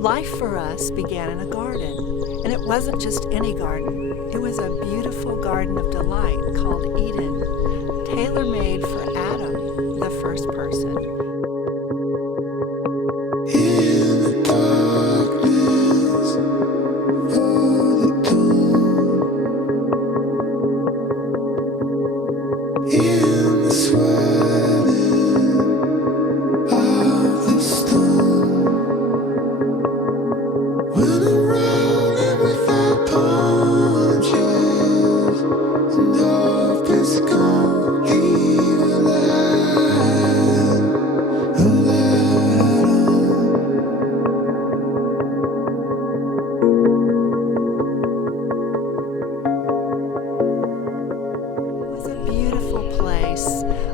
Life for us began in a garden, and it wasn't just any garden. It was a beautiful garden of delight called Eden, tailor-made for Adam, the first person. In the darkness, for the dawn, in the swelling of the storm, when around and without punches, and all physical, leave a light, a light on. It was a beautiful place,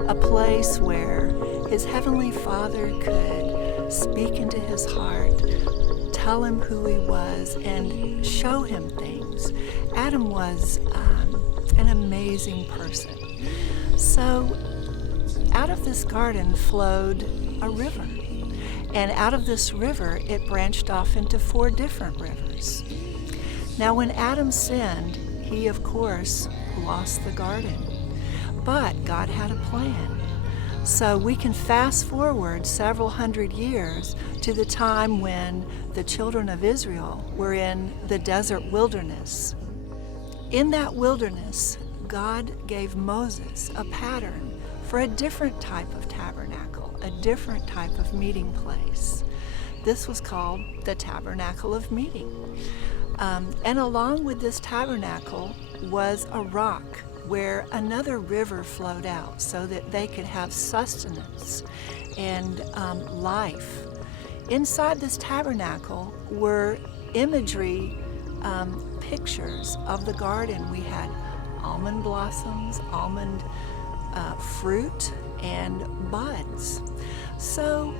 a place where his heavenly Father could speak into his heart, tell him who he was, and show him things. Adam was an amazing person. So out of this garden flowed a river. And out of this river, it branched off into 4 different rivers. Now, when Adam sinned, he, of course, lost the garden. But God had a plan. So we can fast forward several hundred years to the time when the children of Israel were in the desert wilderness. In that wilderness, God gave Moses a pattern for a different type of tabernacle, a different type of meeting place. This was called the Tabernacle of Meeting. And along with this tabernacle was a rock where another river flowed out so that they could have sustenance and life. Inside this tabernacle were imagery, pictures of the garden. We had almond blossoms, almond fruit, and buds. So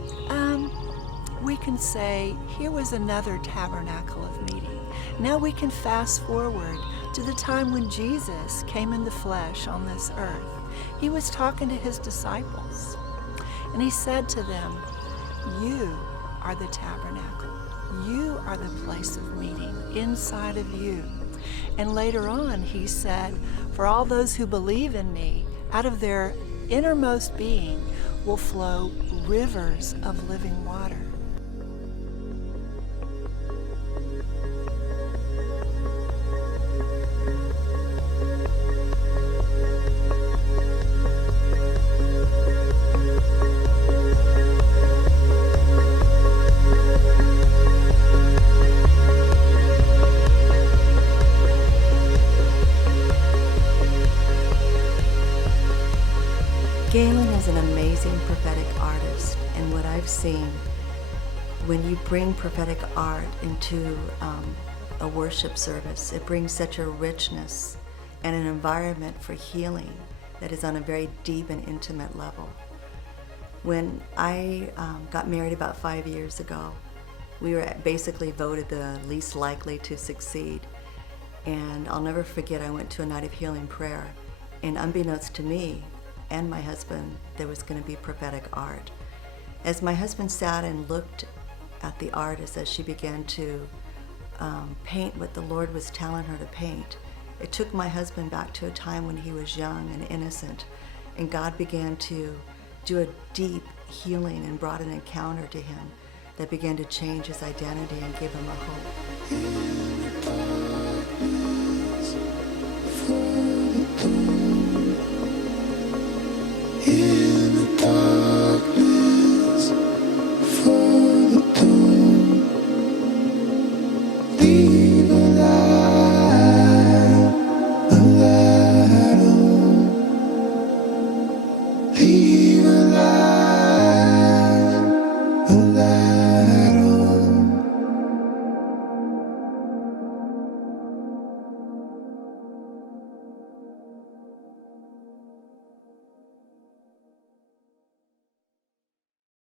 we can say here was another tabernacle of meeting. Now we can fast forward to the time when Jesus came in the flesh on this earth. He was talking to his disciples, and he said to them, "You are the tabernacle. You are the place of meeting inside of you." And later on, he said, "For all those who believe in me, out of their innermost being will flow rivers of living water." Gaylen is an amazing prophetic artist, and what I've seen, when you bring prophetic art into a worship service, it brings such a richness and an environment for healing that is on a very deep and intimate level. When I got married about 5 years ago, we were basically voted the least likely to succeed. And I'll never forget, I went to a night of healing prayer, and unbeknownst to me and my husband, there was going to be prophetic art. As my husband sat and looked at the artist as she began to paint what the Lord was telling her to paint, it took my husband back to a time when he was young and innocent, and God began to do a deep healing and brought an encounter to him that began to change his identity and give him a hope.